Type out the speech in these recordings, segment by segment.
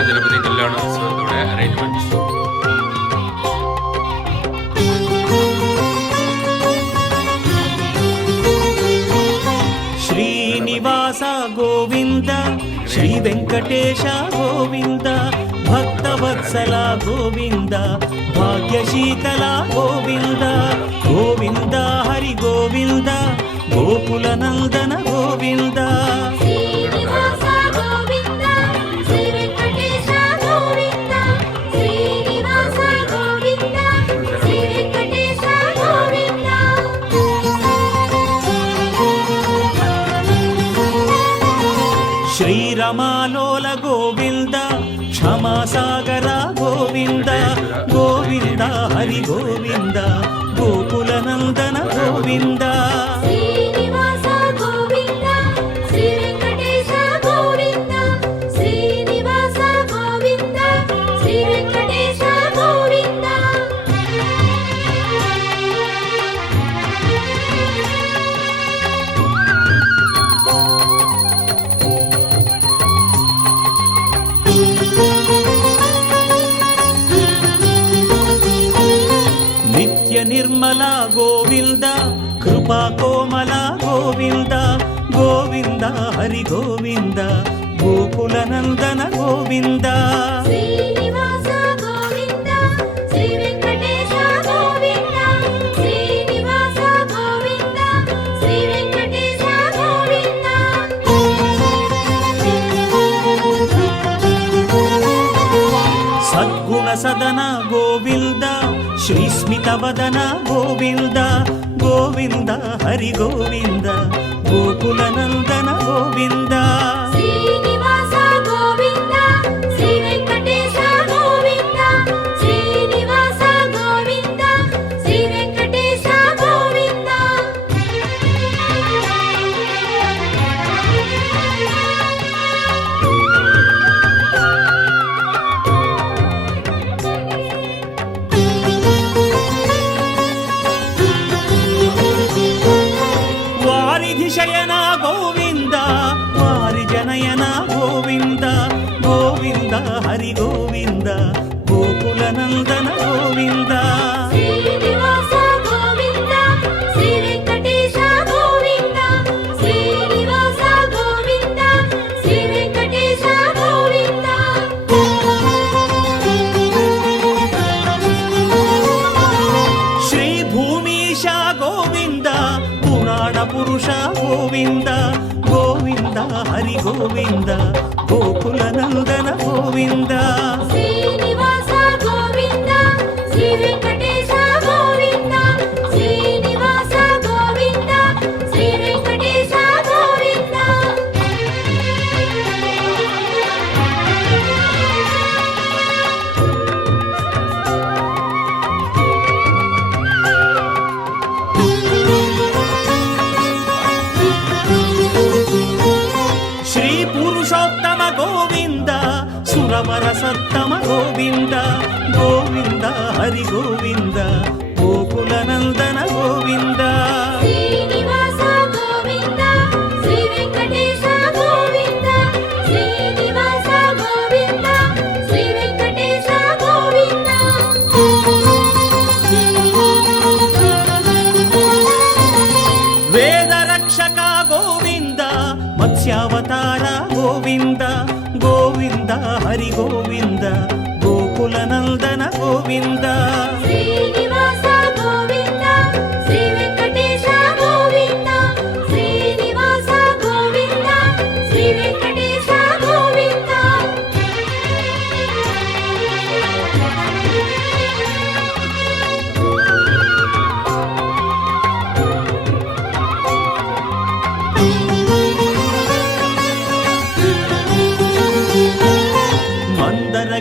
Venkatachalapathy കല്യാണോത്സവത്തോടെ arrangements. Srinivasa Govinda Shri Venkatesha Govinda Bhaktavatsala Govinda భాగ్యశీతల Govinda Govinda Hari Govinda Gokula నందన గోవింద. శ్రీరమాలోల గోవింద క్షమాసాగర గోవింద గోవింద హరి గోవింద గోకుల నందన గోవింద. నిర్మల గోవింద కృపా కోమల గోవింద గోవింద హరి గోవింద గోకుల నందన గోవింద. సద్గుణ సదన గోవింద శ్రీస్మిత వదన గోవింద గోవింద హరి గోవింద గోకుల నందన గోవింద. శయన గోవింద వారి జనయన గోవింద గోవింద హరి గోవింద గోకుల నందన గోవింద. పురుష గోవింద గోవింద హరి గోవింద గోకుల నందన గోవింద. పురుషోత్తమ గోవింద సురవర సత్తమ గోవింద గోవింద హరి గోవింద గోకుల నందన గోవింద. వేద రక్షక గోవింద మత్స్యావతార గోవింద గోవింద హరి గోవింద గోకుల నందన గోవింద.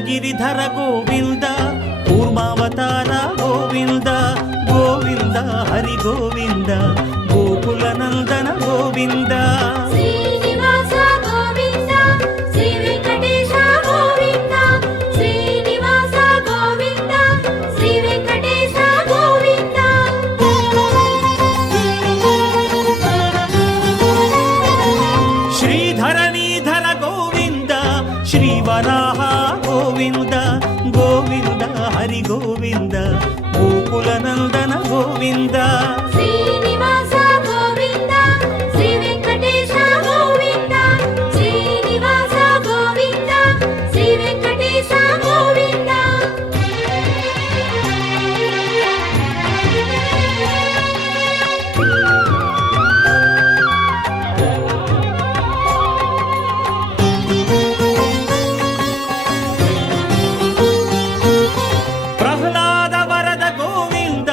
గిరిధర గోవింద కూర్మావతార గోవింద గోవింద హరి గోవింద గోకుల నందన గోవింద. శ్రీధరణీధర గోవింద శ్రీవరాహ గోవింద శ్రీనివాస గోవింద శ్రీ వెంకటేశ గోవింద శ్రీనివాస గోవింద శ్రీ వెంకటేశ గోవింద ప్రహ్లాద వరద గోవింద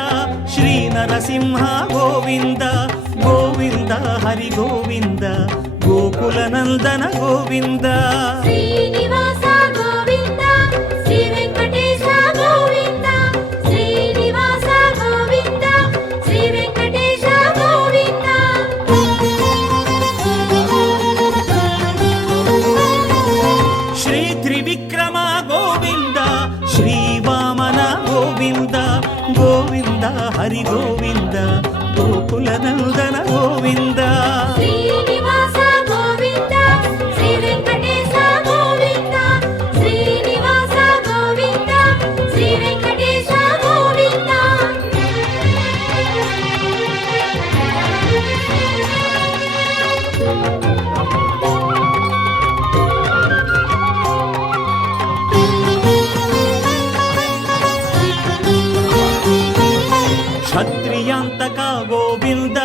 శ్రీ నరసింహ గోవింద గోవింద హరి గోవింద గోకుల నందన గోవింద శ్రీనివాస గోవింద శ్రీ వెంకటేశ గోవింద శ్రీనివాస గోవింద శ్రీ వెంకటేశ గోవింద శ్రీ త్రివిక్రమ గోవింద శ్రీ వామన గోవింద గోవింద హరి గోవింద గోకుల నందన గోవింద శ్రీనివాస గోవింద శ్రీ వెంకటేశ గోవింద శ్రీనివాస గోవింద శ్రీ వెంకటేశ గోవింద క్షత్రియాంతక గోవింద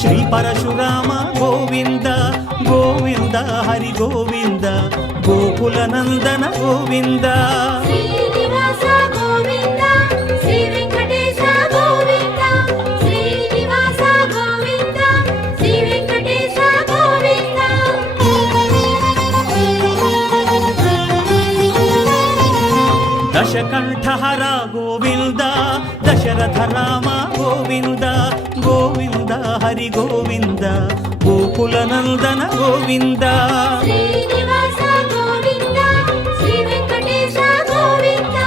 శ్రీ పరశురామ గోవింద గోవింద హరి గోవింద గోకుల నందన గోవింద శ్రీనివాస గోవింద శ్రీ వెంకటేశ గోవింద శ్రీనివాస గోవింద శ్రీ వెంకటేశ గోవింద దశకంఠహర గోవింద దశరథ రామ గోవింద గోవింద హరి గోవింద గోకుల నందన గోవింద శ్రీనివాస గోవింద శ్రీ వెంకటేశ గోవింద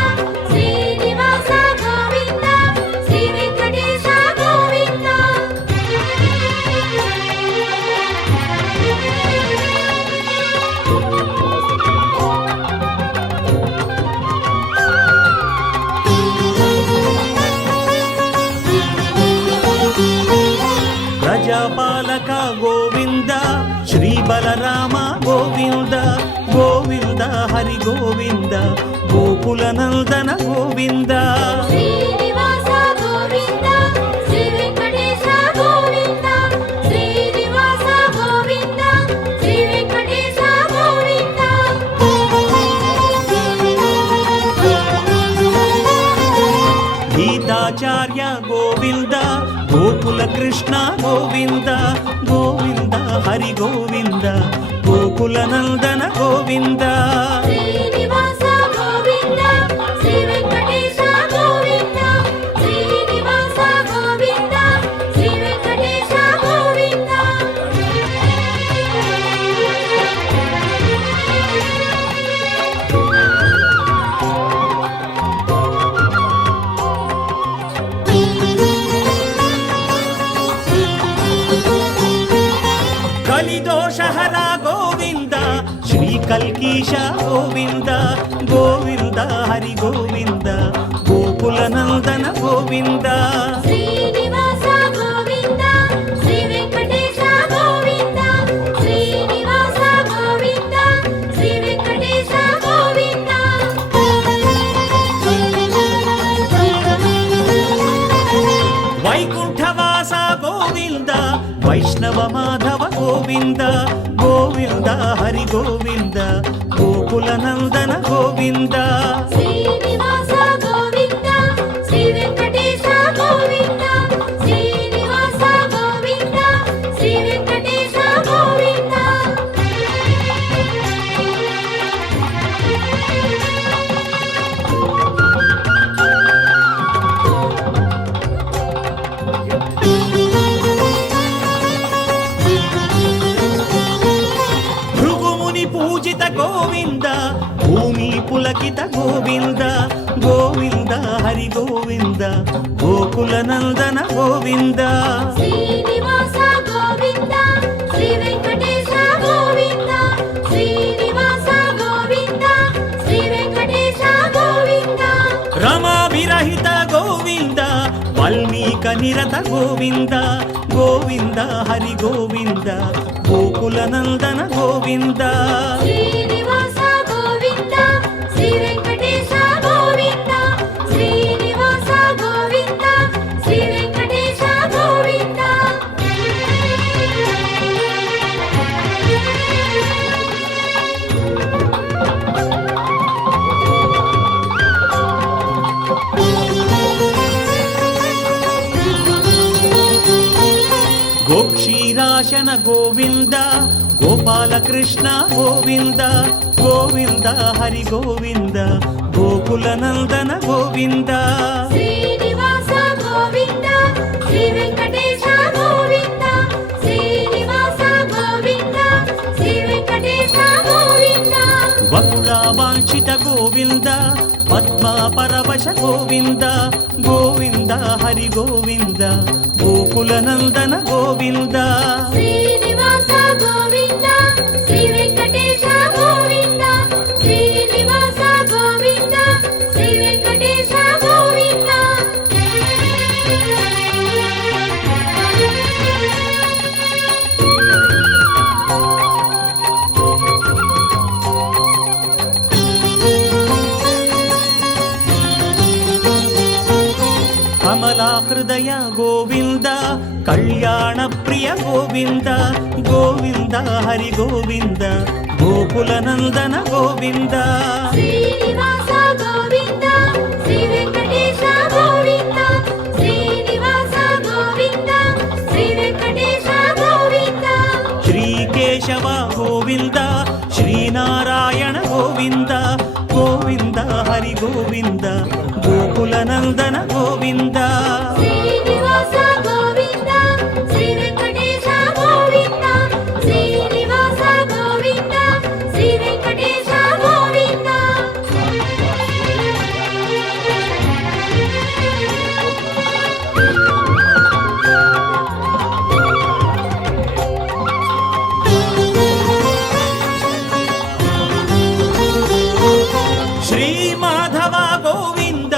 శ్రీనివాస గోవింద శ్రీ వెంకటేశ గోవింద ప్రజాపాలక గోవింద శ్రీ బలరామ గోవింద గోవింద హరి గోవింద గోకుల నందన గోవింద శ్రీనివాస గోవింద శ్రీ వెంకటేశ గోవింద శ్రీనివాస గోవింద శ్రీ వెంకటేశ గోవింద గీతాచార్య గోవింద గోకుల కృష్ణ గోవింద గోవింద హరి గోవింద గోకుల నందన గోవింద శ్రీనివాస గోవింద శ్రీ వెంకటేశ గోవింద శ్రీనివాస గోవింద శ్రీ వెంకటేశ గోవింద కలిదోషహర గోవింద శ్రీ కల్కీశ గోవింద గోవింద హరి గోవింద గోకుల నందన గోవింద శ్రీనివాస గోవింద శ్రీ వెంకటేశ గోవింద శ్రీనివాస గోవింద శ్రీ వెంకటేశ గోవింద వైకుంఠవాస గోవింద వైష్ణవ మాధవ గోవింద గోవింద హరి గోవింద గోకుల నందన గోవింద శ్రీనివాస గోవింద శ్రీ వెంకటేశ గోవింద శ్రీనివాస గోవింద శ్రీ వెంకటేశ గోవింద భృగుముని పూజిత గోవింద భూమి పులకిత గోవింద గోవింద హరి గోవింద గోకుల నందన గోవింద శ్రీనివాస గోవింద శ్రీ వెంకటేశ గోవింద శ్రీనివాస గోవింద శ్రీ వెంకటేశ గోవింద రమాభిరహిత గోవింద వల్మీక భగీరథ గోవింద గోవింద హరి గోవింద గోకుల నందన గోవింద శ్రీనివాస గోవింద శ్రీ వెంకటేశ గోవింద శ్రీనివాస గోవింద శ్రీ వెంకటేశ గోవింద గోక్షీరాశన గోవింద గోపాలకృష్ణ గోవింద గోవింద హరి గోవింద గోకుల నందన గోవింద శ్రీనివాస గోవింద శ్రీ వెంకటేశ గోవింద శ్రీనివాస గోవింద శ్రీ వెంకటేశ గోవింద వకుళా వాంఛిత గోవింద పద్మా పరవశ గోవింద గోవింద హరి గోవింద గోకుల నందన గోవింద శ్రీనివాస గోవింద శ్రీ వెంకటేశ గోవింద శ్రీనివాస గోవింద శ్రీ వెంకటేశ గోవింద కమలా హృదయ గోవింద కళ్యాణ ప్రియ గోవింద గోవింద హరి గోవింద గోకుల నందన గోవింద శ్రీనివాస గోవింద శ్రీ వెంకటేశ గోవింద శ్రీనివాస గోవింద శ్రీ వెంకటేశ గోవింద శ్రీకేశవ గోవింద శ్రీనారాయణ గోవింద గోవింద హరి గోవింద గోకుల నందన గోవింద శ్రీనివాస గోవింద శ్రీ వెంకటేశ గోవింద శ్రీనివాస గోవింద శ్రీ వెంకటేశ గోవింద శ్రీ మాధవ గోవింద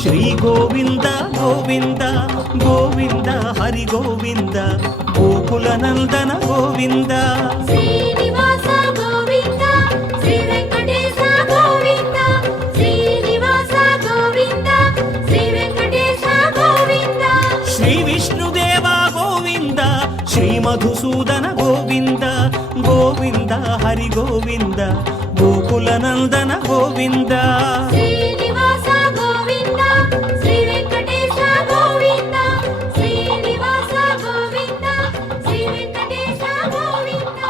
శ్రీ గోవింద గోవింద గోవింద హరి గోవింద గోకుల నందన గోవింద శ్రీనివాస గోవింద శ్రీ వెంకటేశ గోవింద శ్రీనివాస గోవింద శ్రీ వెంకటేశ గోవింద శ్రీ విష్ణుదేవ గోవింద శ్రీ మధుసూదన గోవింద గోవింద హరి గోవింద గోకుల నందన గోవింద శ్రీనివాస గోవింద శ్రీ వెంకటేశ గోవింద శ్రీనివాస గోవింద శ్రీ వెంకటేశ గోవింద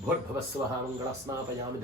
भूर्भुवस्वः मङ्गलस्नापयामि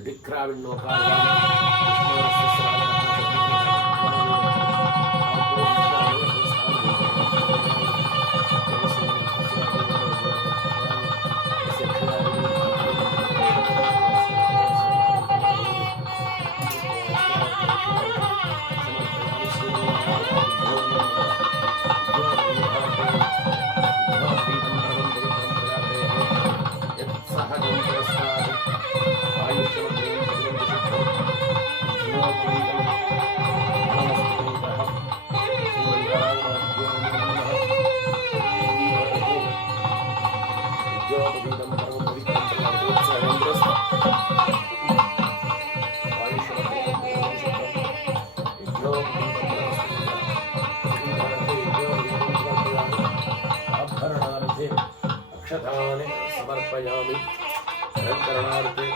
अक्षतानि समर्पयामि अलङ्करणार्थे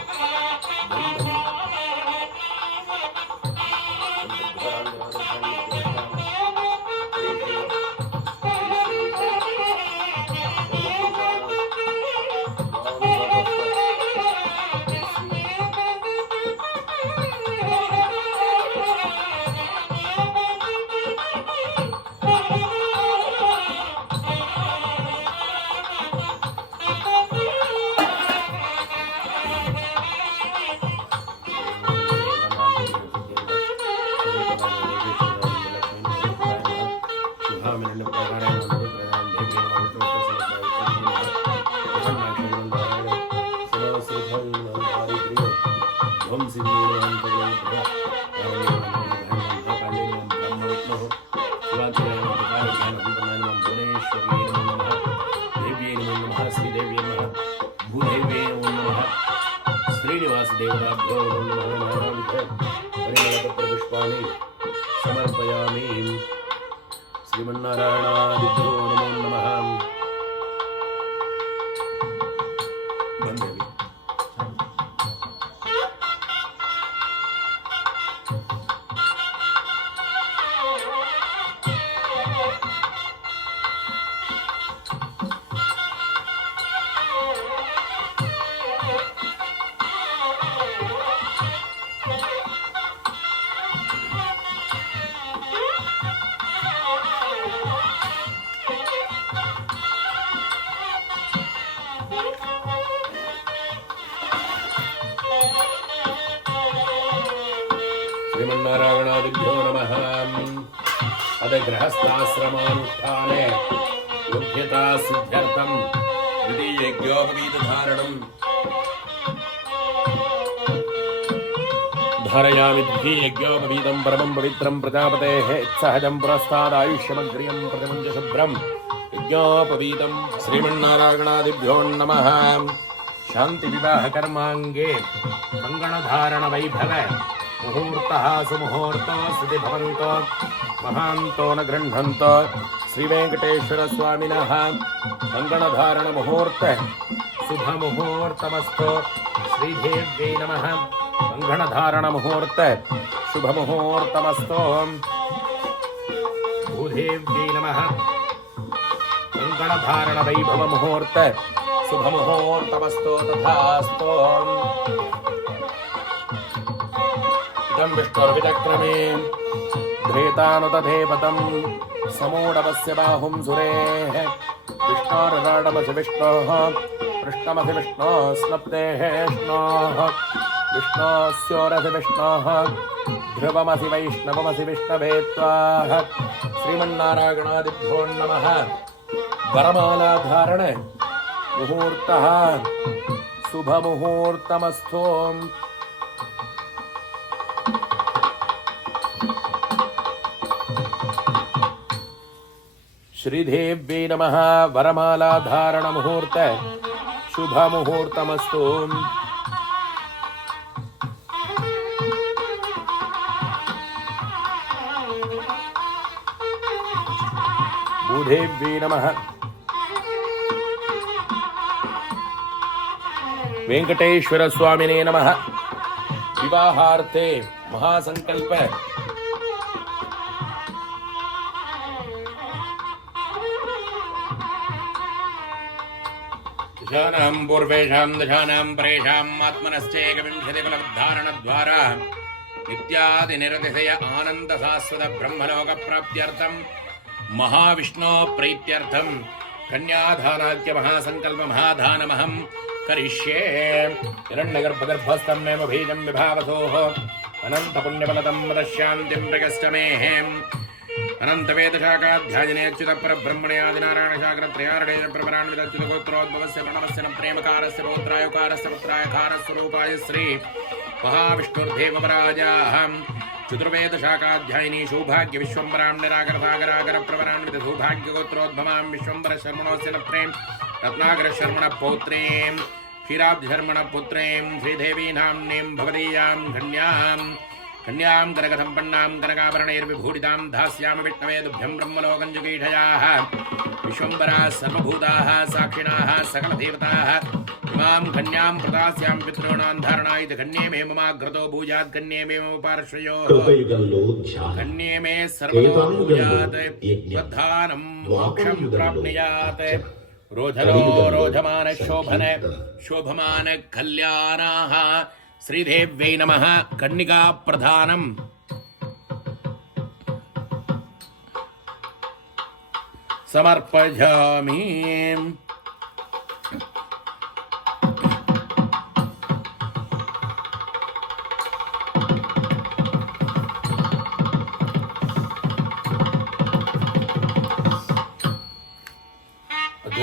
श्रीनिवास देवताभ्यो नमः परिमलपत्रपुष्पाणि समर्पयामि श्रीमन्नारायणादिभ्यो नमो नमः बंदेवी श्रीमन्नारायणादिभ्यो नमः अद गृहस्थाश्रमानुष्ठाने योग्यता सिद्ध्यर्थं द्वितीयज्ञोपवीतधारणं धारयामि। द्वितीयज्ञोपवीतं परमं पवित्रं प्रजापतेः सहजं पुरस्तादायुष्यमग्र्यं प्रतिमञ्च शुभ्रं यज्ञोपवीतं श्रीमन्नारायणादिभ्यो नमः। शान्तिविवाहकर्माङ्गे कङ्कणधारणवैभव मुहूर्तः सुमुहूर्तः स्थिति भवन्तो महान्तो न गृह्णन्तो श्रीवेङ्कटेश्वरस्वामिनः कङ्कणधारणमुहूर्तः शुभमुहूर्तमस्तु। श्रीदेव्यै नमः। कङ्कणधारणमुहूर्तः शुभमुहूर्तमस्तु। भूदेव्यै नमः। कङ्कणधारणवैभवमुहूर्तः शुभमुहूर्तमस्तु तथास्तु। इदं विष्णुर्विचक्रमे धृतानुतधेपतं समूढवस्य बाहुं सुरेः विष्णोर्राडमसि विष्णोः पृष्ठमसि विष्णोः स्नप्तेः विष्णोः विष्णोस्योरसि विष्णोः ध्रुवमसि वैष्णवमसि विष्णवे त्वाः। श्रीमन्नारायणादिभ्यो नमः। वरमालाधारण मुहूर्तः शुभमुहूर्तमस्तु। श्रीदेव्यै नमः। वरमालाधारणमुहूर्त शुभमुहूर्तमस्तु। भूदेव्यै नमः। वेंकटेश्वरस्वामिने नमः। विवाहार्थे महासंकल्प दशानां पूर्वेषां दशानां परेषाम् आत्मनश्चैकविंशतिकुलधारणद्वारा नित्यादिनिरतिशय आनन्दशाश्वत ब्रह्मलोकप्राप्त्यर्थं महाविष्णो प्रीत्यर्थं कन्यादानाद्य महासंकल्पमहादानमहं करिष्ये। हिरण्यगर्भगर्भस्थं मेम बीजं विभावसोः अनन्तपुण्यफलदं वदशान्तिं प्रकष्टमेः अनन्तवेदशाखाध्यायने अच्युतपरब्रह्मणे आदिनारायणशाकरत्रयारणे प्रपरान्वितच्युतगोत्रोद्भवस्य प्रणवस्य न प्रेमकारस्य पौत्रायुकारस्य पुत्रायकारस्वरूपाय श्री महाविष्णुर्देवपराजाः चतुर्वेदशाखाध्यायिनी सौभाग्य विश्वम्बरां निराकरसागरागर प्रपरान्वित सौभाग्यगोत्रोद्भवां विश्वम्बरशर्मणोस्य न प्रेम रत्नाकरशर्मणपौत्रीं क्षीराब्धिशर्मणपुत्रीं श्रीदेवीनाम्नीं भवदीयां कन्यां कनकसम्पन्नां कनकाभरणैर्विभूषितां धास्यामि विष्णवे तुभ्यं ब्रह्मलोकं जुगीषयाः। विश्वम्बराः सर्वभूताः साक्षिणाः सकलदेवताः इमां कन्यां प्रदास्यामि पितॄणां धारणाय कन्ये मे ममाग्रतो भूयात् कन्ये मे मम पार्श्वयोः कन्ये मे सर्वतो भूयात् प्रधानं मोक्षं प्राप्नुयात्। रोधनो रोधमान शोभन शोभमान कल्याणाः। श्रीदेव्यै नमः। कन्निका प्रधानं समर्पयामि।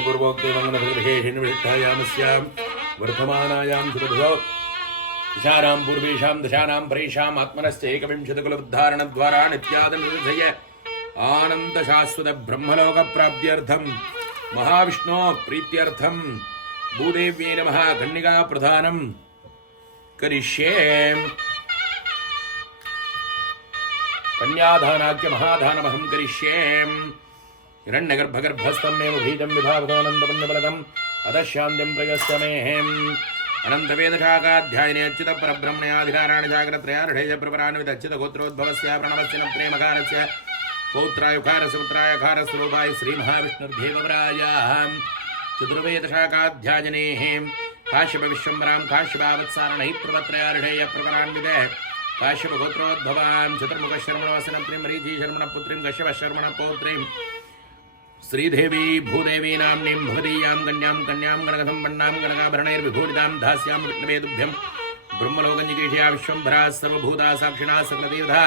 पूर्वोक्ते मंगलविशेषेण विशिष्टायामस्यां वर्धमानायां सुरभो दशानां पूर्वेषां दशानां परेषाम् आत्मनश्च एकविंशतिकुलुद्धारणद्वारा नित्यादनिर्धय आनन्दशाश्वतब्रह्मलोकप्राप्त्यर्थं महाविष्णो प्रीत्यर्थं भूदेव्यै नमः कन्निकाप्रदानं करिष्ये। कन्यादानाख्य महादानमहं करिष्ये। हिरण्यगर्भगर्भस्थं मे मुखीजं विभावतोऽनन्दपुण्यफलदम् अधशान्त्यं प्रयस्तमेऽहम् अनन्तवेदशाखाध्यायने अच्युतपरब्रह्मण्याधिकाराणि प्रपरान्वितच्युतगोत्रोद्भवस्य प्रणवस्य न प्रेमकारस्य पौत्रायुकारस्य पुत्रायकारस्वरूपाय श्रीमहाविष्णुर्देवरायाः चतुर्वेदशाखाध्यायनेः काश्यपविश्वम्बरां काश्यपावत्सारणैत्रवत्रयार्षेय प्रपरान्विते काश्यपगोत्रोद्भवां चतुर्मुखशर्मणवसनं मरीचीशर्मणपुत्रीं कश्यपशर्मणपौत्रीं श्रीदेवी भूदेवी नाम्नीं भवदीयां कन्यां गणगसम्पन्नां गणगाभरणैर्विभूषितां दास्यां विष्णुवेदुभ्यं ब्रह्मलोकञ्जिकेशया विश्वम्भरा सर्वभूता साक्षिणा सकलतीर्था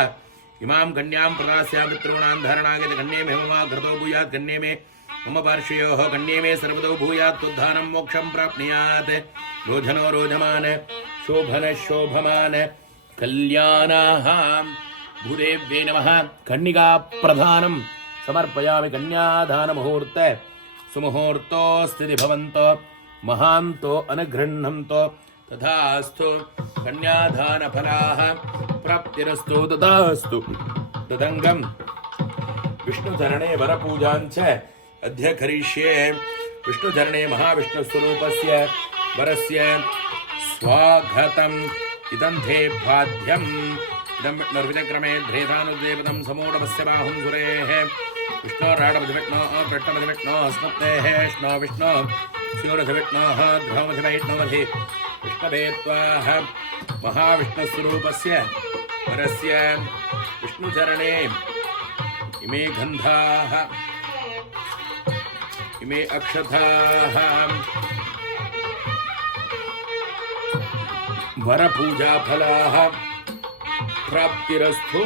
इमां कन्यां प्रदास्यां पितॄणां धारणागत कन्ये मे मम घृतो भूयात् कन्ये मे मम पार्श्वयोः कन्ये मे सर्वतो भूयात् त्वद्धानं मोक्षं प्राप्नुयात् रोधनो रोधमान शोभन शोभमान कल्याणाः भूदेव्यै नमः कन्निका प्रधानं समर्पयामि। कन्यादान मुहूर्ते सुमुहूर्तो स्थिति भवन्तो महान्तो अनुगृह्णन्तो तथास्तु कन्यादान फलाः प्राप्तिरस्तु तथास्तु। तदङ्गं विष्णुचरणे वरपूजाञ्च अद्य करिष्ये। विष्णुचरणे महाविष्णुस्वरूपस्य वरस्य स्वागतम् इदं ते भाद्यम् इदं विष्णुर्विचक्रमे ध्रेधानुदेवतं समूढमस्य बाहुं सुरेः विष्णोराडमधिविष्णो कृष्णमधिविष्णो स्मप्तेः विष्णो विष्णो स्यूरधिविष्णोः ध्रुवमधिवैष्णवधि विष्णवे त्वाः महाविष्णुस्वरूपस्य वरस्य विष्णुचरणे इमे गन्धाः इमे अक्षताः वरपूजाफलाः प्राप्तिरस्तु।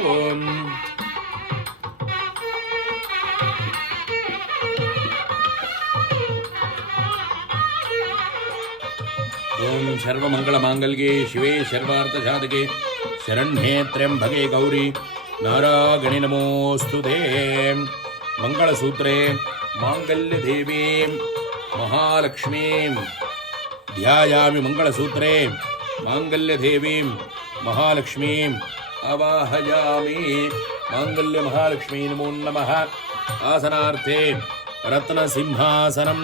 ओम सर्वमंगलमांगल्ये शिवे सर्वार्थसाधके शरण्ये त्र्यंबके गौरी नारायणि नमोस्तुते। मंगलसूत्रे मांगल्यदेवीं महालक्ष्मीं ध्यायामि। मंगलसूत्रे मांगल्यदेवीं महालक्ष्मीं आवाहयामि। मांगल्य महालक्ष्मी नमो नमः। आसनार्थे रत्नसिंहासनं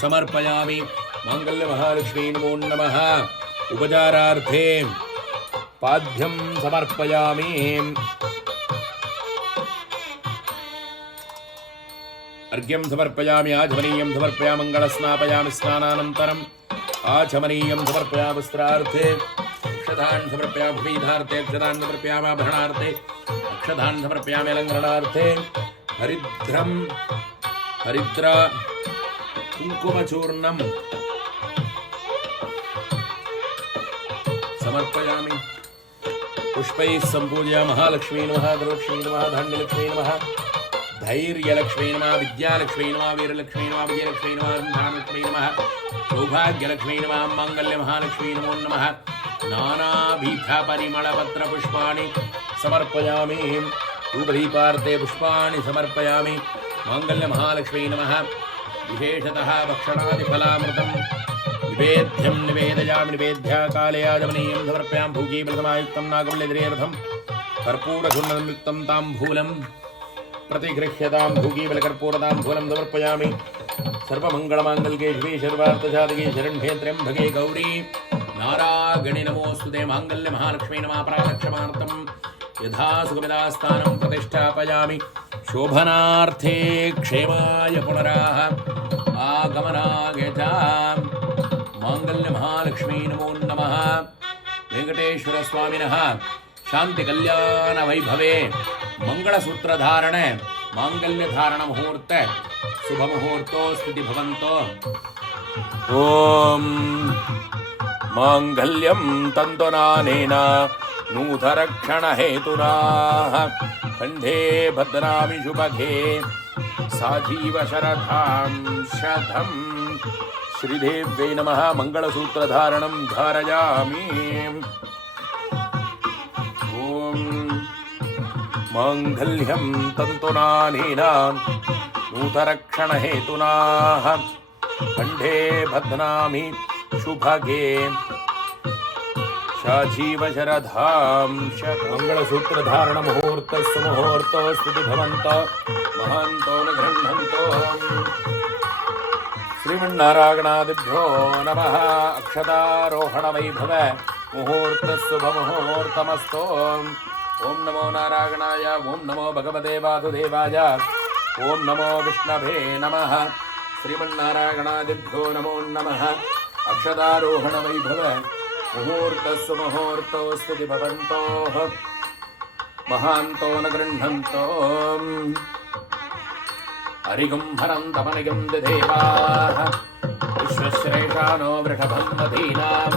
समर्पयामि। मांगल्य महालक्ष्मी नमो नमः। उपचारार्थे पाद्यं समर्पयामि। अर्घ्यं समर्पयामि। आचमनीयं समर्पयामि। मंगलस्नापयामि। स्नानानन्तरम् आचमनीयं समर्पयामि। वस्त्रार्थे अक्षतान् समर्पयामि। भूमिधार्थे अक्षतान् समर्पयामि। आभरणार्थे अक्षतान् समर्पयामि। अलङ्करणार्थे हरिद्र कुङ्कुमचूर्णं समर्पयामि। पुष्पैः सम्पूज्य महालक्ष्मी नमः, धनलक्ष्मी नमः, धान्यलक्ष्मी नमः, धैर्यलक्ष्मी नमः, विद्यालक्ष्मी नमः, वीरलक्ष्मी नमः, विजयलक्ष्मी नमः, धनलक्ष्मी नमः, सौभाग्यलक्ष्मी नमः, मांगल्य महालक्ष्मी नमो नमः। नानाविधपरिमलपत्रपुष्पाणि समर्पयामि। धूपदीपार्थे पुष्पाणि समर्पयामि। मांगल्य महालक्ष्मी नमः। विशेषतः भक्षणादिफलामृतं निवेद्यं निवेदयामि। निवेद्याकाले आचमनीयं समर्पयामि। भूगीफलसमायुक्तं नागवल्यद्रेर्थं कर्पूरचूर्णयुक्तं ताम्बूलं प्रतिगृह्यतां। भूगीफलकर्पूरताम्बूलं समर्पयामि। सर्वमङ्गलमाङ्गल्ये शिवे सर्वार्थसाधके शरण्ये त्र्यम्बके गौरी नारायणि नमोस्तुते। माङ्गल्य महालक्ष्मी नमः। परालक्ष्मार्थं यथा सुखमिदास्थानं प्रतिष्ठापयामि। शोभनार्थे क्षेमाय पुनराः आगमनाय च माङ्गल्य महालक्ष्मी नमो नमः। वेंकटेश्वर स्वामिनः शांति कल्याण वैभवे मंगलसूत्रधारणे मांगल्यधारण मुहूर्त शुभ मुहूर्तो स्थिति भवन्तो। ओम मांगल्यं तन्तुनानेन नूतरक्षण हेतुना कंठे भद्रामि शुभगे साजीव शरधां शतम् श्रीदेव्यै नमः मङ्गलसूत्रधारणं धारयामि ॐ माङ्गल्यं तन्तुनानेन नूतरक्षणहेतुना कण्ठे बध्नामि शुभगे साजीव शरधां मङ्गलसूत्रधारण मुहूर्तस्य मुहूर्तोऽस्ति भवन्तो महान्तो न गृह्णन्तो श्रीमन्नारायणादिभ्यो नमः अक्षतारोहण वैभव मुहूर्तस्शुभमुहूर्तमस्तु ॐ नमो नारायणाय ॐ नमो भगवते वासुदेवाय ॐ नमो विष्णवे नमः श्रीमन्नारायणादिभ्यो नमो नमः अक्षतारोहण वैभव मुहूर्तस्सु मुहूर्तोऽस्ति भवन्तो महान्तो न गृह्णन्तो हरिगुं हरन्तमनिगं देवाः विश्वश्रेषानो वृषभं नदीनां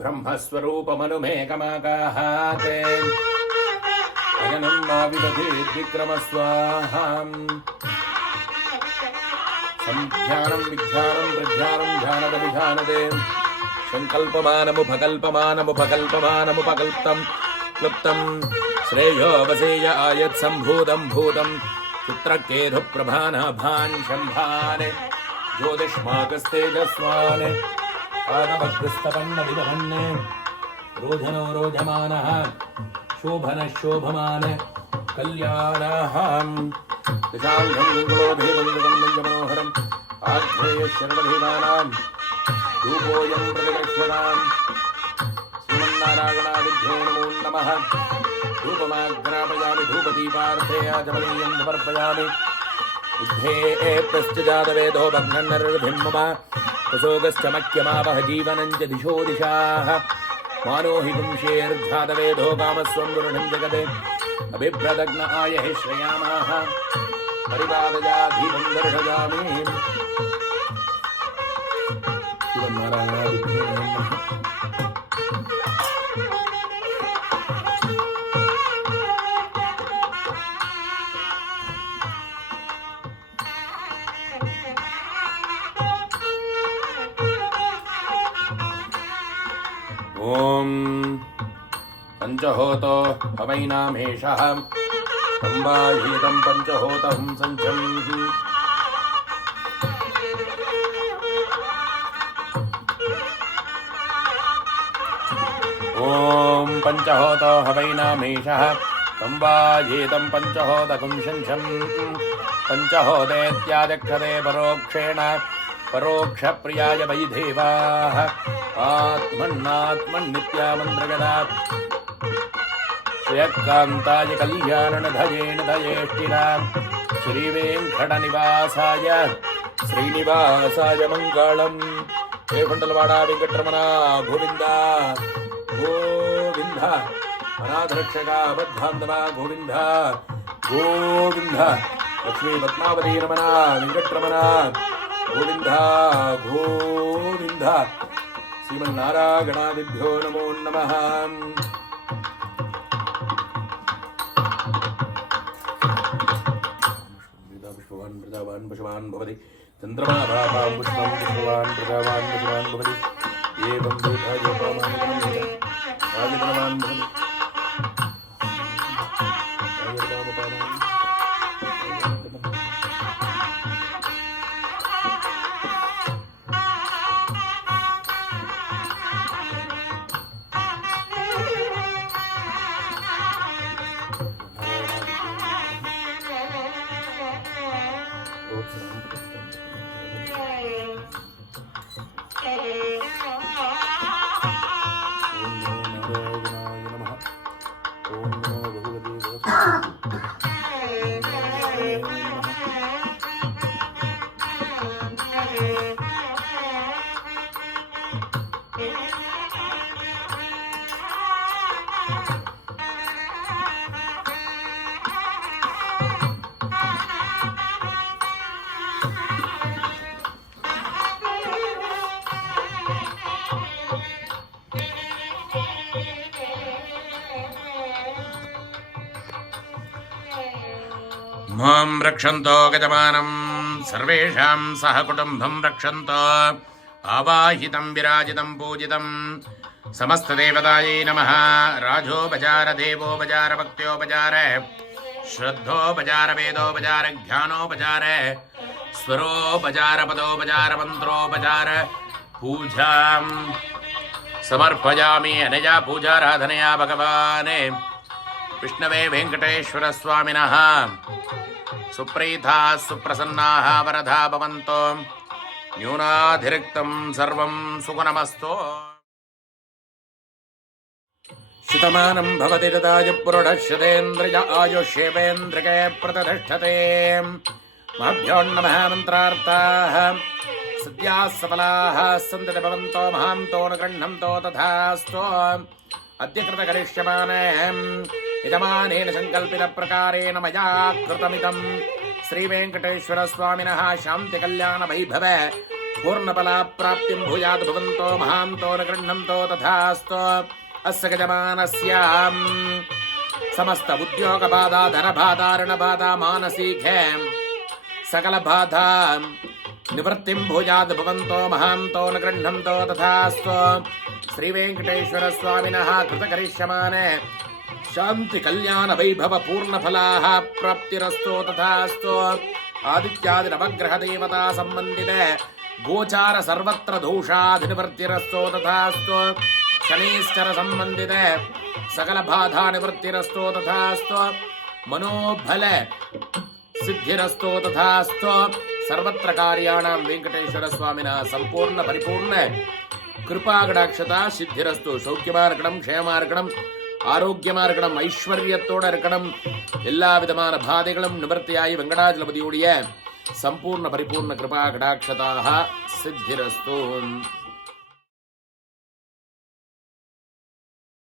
ब्रह्मस्वरूपमनुमेकमागाहात् अगनं मा विदधीद्विक्रमस्वाहाम् संध्यानं विध्यानं प्रध्यानं ध्यानदभिधानदे संकल्पमानमुपकल्पमानमुपकल्पमानमुपकल्प्तं क्लुप्तं श्रेयो वसेय आयत्सम्भूतं भूतं चित्रकेतुप्रभानाभान् शम्भान् ज्योतिष्माकस्तेजस्वान् पादभक्तिस्तपन्नविदहन् रोधनो रोधमानः शोभनः शोभमान् कल्याणः विशालं गुणोभिमन्दमनोहरम् आध्रेयशरणभीमानां रूपोऽयं प्रतिगृह्यताम् श्रीमन्नारायणादिभ्यो नमो नमः धूपमाग्रापयामि धूपदीपार्थेयाजमनीयं समर्पयामि बुद्धेऽप्यश्च जातवेदो भग्नन्नरर्भिं मम प्रसोगश्च मह्यमावह जीवनं च दिशो दिशाः मानो हि पुंशेर्जातवेदो कामस्वं गुरुणं जगते अभिभ्रदग्न आय हि श्रयामः परिपादयाधीपं दर्शयामि श्रीमन्नारायणादिभ्यो नमः ॐ पञ्चहोतो हवैनामेषः सम्बाहीतं पञ्चहोतं सञ्चम् ॐ पञ्चहोतो हवैनामेषः सम्बाहीतं पञ्चहोतकं सञ्चम् पञ्चहोतेत्याचक्षते परोक्षेण परोक्षप्रियाय वै देवाः आत्मन्नात्मन्नित्यामन्त्रगदा श्रियकान्ताय कल्याणधयेन धयेष्टिरा श्रीवेङ्कटनिवासाय श्रीनिवासाय मङ्गलम् हे कुण्डलवाडा वेङ्कटरमण गोविन्द गोविन्द अनाथरक्षका बद्धान्तवा गोविन्द गोविन्द लक्ष्मी पद्मावती रमण वेङ्कटरमण गोविन्द गोविन्द श्रीमन्नारायणादिभ्यो नमो नमः पुष्पवान् प्रजावान् पशुवान् भवति चन्द्रमा भावां पुष्पं पुष्पवान् प्रजावान् पशुवान् भवति एवं वेदायोपामान् राजधनवान् भवति मां रक्षन्तो गजमानं सर्वेषां सह कुटुम्बं रक्षन्तो आवाहितं विराजितं पूजितं समस्तदेवतायै नमः। राजोपचार देवोपचार भक्त्योपचार श्रद्धोपचार वेदोपचार ज्ञानोपचार स्वरोपचार पदोपचार मंत्रोपचार पूजां समर्पयामि। अनया पूजाराधनया भगवाने विष्णवे वेंकटेश्वर स्वामिनः सुप्रीताः सुप्रसन्नाः वरदा भवन्तो न्यूनाधिरिक्तं सर्वं सुगुणमस्तु। शतमानं भवति तदाय पुरुषशतेन्द्रिय आयुष्येवेन्द्रिये प्रतिष्ठते। महाभ्यो नमः। मंत्रार्थाः सद्याः सफलाः सन्तति भवन्तो महान्तो न गृह्णन्तो तथास्तु। अद्य कृतकरिष्यमाणे यजमानेन सङ्कल्पितप्रकारेण मया कृतमिदं श्रीवेङ्कटेश्वरस्वामिनः शान्तिकल्याणवैभव पूर्णफलाप्राप्तिं भूयात् भवन्तो महान्तो न गृह्णन्तो तथास्तु। अस्य गजमानस्य समस्त उद्योगबाधा धनबाधा ऋणबाधा मानसिक सकलबाधा निवृत्तिं भूयात् भवन्तो महान्तो न गृह्णन्तो तथास्तु। श्रीवेङ्कटेश्वर स्वामिनः कृतकरिष्यमाणे शान्ति कल्याण वैभव पूर्णफलाः प्राप्तिरस्तु तथास्तु। आदित्यादि नवग्रह देवता संबंधित गोचार सर्वत्र दोषाधिनिवृत्तिरस्तु तथास्तु। शनीश्चर संबंधित सकल बाधा निवृत्तिरस्तु तथास्तु। मनोबल सिद्धिरस्तु तथास्तु। सर्वत्र कार्याणां वेंकटेश्वर स्वामिनः संपूर्ण परिपूर्ण कृपाकटाक्षता सिद्धिरस्तु। सौख्यमार्गणं க்ஷேமார்கணம் ஆரோக்கியமார்கணம் ஐஸ்வர்யத்தோட இருக்கணும். எல்லா விதமான பாதைகளும் நிவர்த்தியாகி வெங்கடாஜலபதியுடைய சம்பூர்ண பரிபூர்ண கிருபா கடாட்சதாக சித்திரஸ்து.